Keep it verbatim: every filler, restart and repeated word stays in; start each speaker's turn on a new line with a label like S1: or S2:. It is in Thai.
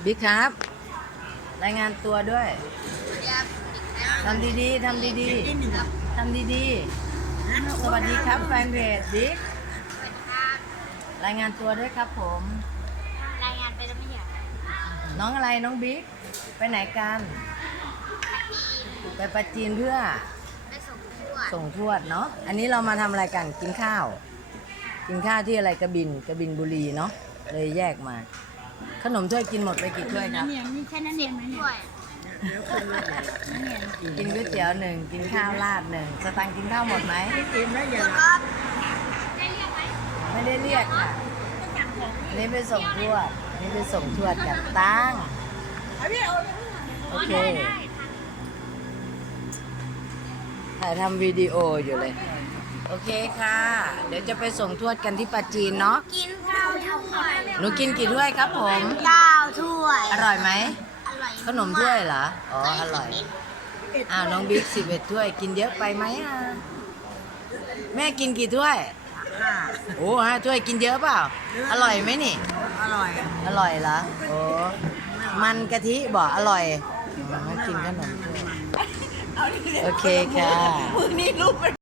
S1: บิ๊กครับรายงานตัวด้วยทำดีๆทำดีๆทำดีๆสวัสดีครับแฟนเพจบิ๊กรายงานตัวด้วยครับผม
S2: รายงานไปแล้วไม่เหรอ
S1: น้องอะไรน้องบิ๊กไปไหนกันไปปราจีนเพื่อ
S2: ไปส่งทวด
S1: ส่งทวดเนาะอันนี้เรามาทำอะไรกันกินข้าว กินข้าวที่อะไรกระบินกระบินบุรีเนาะเลยแยกมาขนมถ้วยกินหมดไปกี่ถ้วยครับ
S2: เนี่ยมีแค่นั้นเองไหมถ้วย
S1: กินก๋วยเตี๋ยวหนึ่งกินข้าวราดหนึ่งสตังค์กินข้าวหมดไหม
S2: กินแล้วยังได้เรียกไหม
S1: ไม่ได้เรียกค่ะนี่ไปส่งทวดนี่ไปส่งทวดกับตังโอเคถ่ายทำวิดีโออยู่เลยโอเคค่ะเดี๋ยวจะไปส่งทวดกันที่ปราจีนเนาะ
S2: กินข้าวถ้วย
S1: หนูกินกี่ถ้วยครับผม
S2: เก้าถ้วย
S1: อร่อยไหม
S2: อร่อย
S1: ขนมถ้วยเหรออ๋ออร่อยอ้าวน้องบิ๊กสิบเอ็ดถ้วยกินเยอะไปไหมอ่ะแม่กินกี่ถ้วยโอ้ห้าถ้วยกินเยอะเปล่าอร่อยไหมนี่
S3: อร่อย
S1: อร่อยเหรอโอ้มันกะทิบอกอร่อยมากินขนมถ้วยโอเคค่ะ